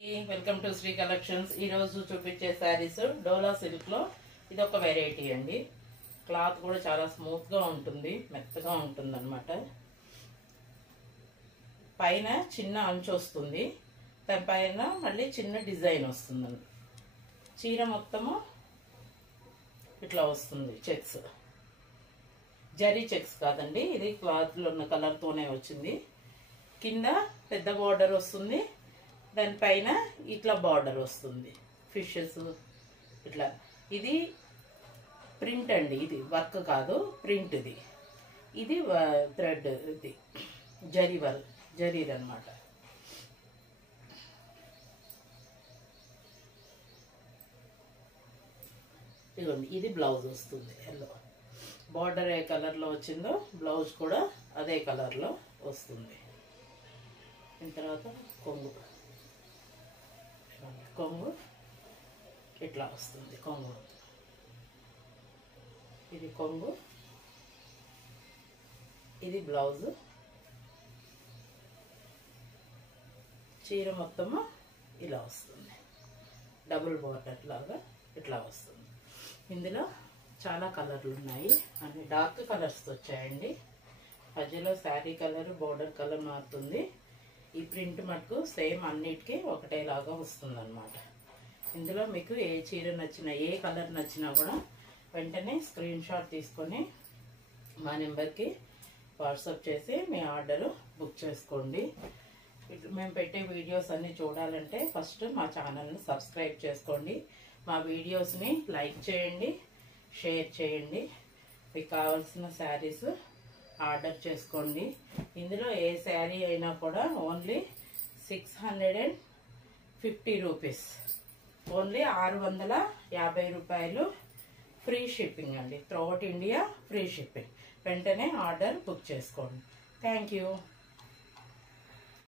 Welcome to Shri collections. ఈ రోజు చూపించే శారీస్ డోలా సిల్క్ లో ఇది ఒక వెరైటీ అండి. క్లాత్ కూడా చాలా స్మూత్ గా ఉంటుంది, మెత్తగా ఉంటుంది అన్నమాట. పైన చిన్న అంచు వస్తుంది, దాని పైన మళ్ళీ చిన్న డిజైన్ వస్తుంది. చీర మొత్తము ఇట్లా వస్తుంది, చెక్స్, జరీ చెక్స్ కాదండి, ఇది క్లాత్ లో ఉన్న కలర్ తోనే వచ్చింది. కింద పెద్ద బార్డర్ వస్తుంది, దానిపైన ఇట్లా బార్డర్ వస్తుంది, ఫిషెస్ ఇట్లా. ఇది ప్రింట్ అండి, ఇది వర్క్ కాదు, ప్రింట్. ఇది థ్రెడ్, ఇది జరీ వర్క్, జరీది అనమాట. ఇదిగోండి, ఇది బ్లౌజ్ వస్తుంది. ఎల్లో బార్డర్ ఏ కలర్లో వచ్చిందో బ్లౌజ్ కూడా అదే కలర్లో వస్తుంది. దీని తర్వాత కొంగు, కొంగు ఇట్లా వస్తుంది. కొంగు, ఇది కొంగు, ఇది బ్లౌజ్. చీర మొత్తము ఇలా వస్తుంది, డబుల్ బార్డర్ లాగా ఇట్లా వస్తుంది. ఇందులో చాలా కలర్లు ఉన్నాయి, అన్ని డార్క్ కలర్స్ వచ్చాయండి. మధ్యలో శారీ కలర్, బార్డర్ కలర్ మారుతుంది. ఈ ప్రింట్ మటుకు సేమ్ అన్నిటికీ ఒకటేలాగా వస్తుంది అన్నమాట. ఇందులో మీకు ఏ చీర నచ్చినా, ఏ కలర్ నచ్చినా కూడా వెంటనే స్క్రీన్ షాట్ తీసుకొని మా నెంబర్కి వాట్సాప్ చేసి మీ ఆర్డర్ బుక్ చేసుకోండి. మేము పెట్టే వీడియోస్ అన్ని చూడాలంటే ఫస్ట్ మా ఛానల్ని సబ్స్క్రైబ్ చేసుకోండి. మా వీడియోస్ని లైక్ చేయండి, షేర్ చేయండి. మీకు కావాల్సిన శారీస్ ఆర్డర్ చేసుకోండి. ఇందులో ఏ శారీ అయినా కూడా ఓన్లీ 650 రూపీస్, ఓన్లీ 650 రూపాయలు ఫ్రీ షిప్పింగ్ అండి. Throughout India free shipping. వెంటనే ఆర్డర్ బుక్ చేసుకోండి. Thank you.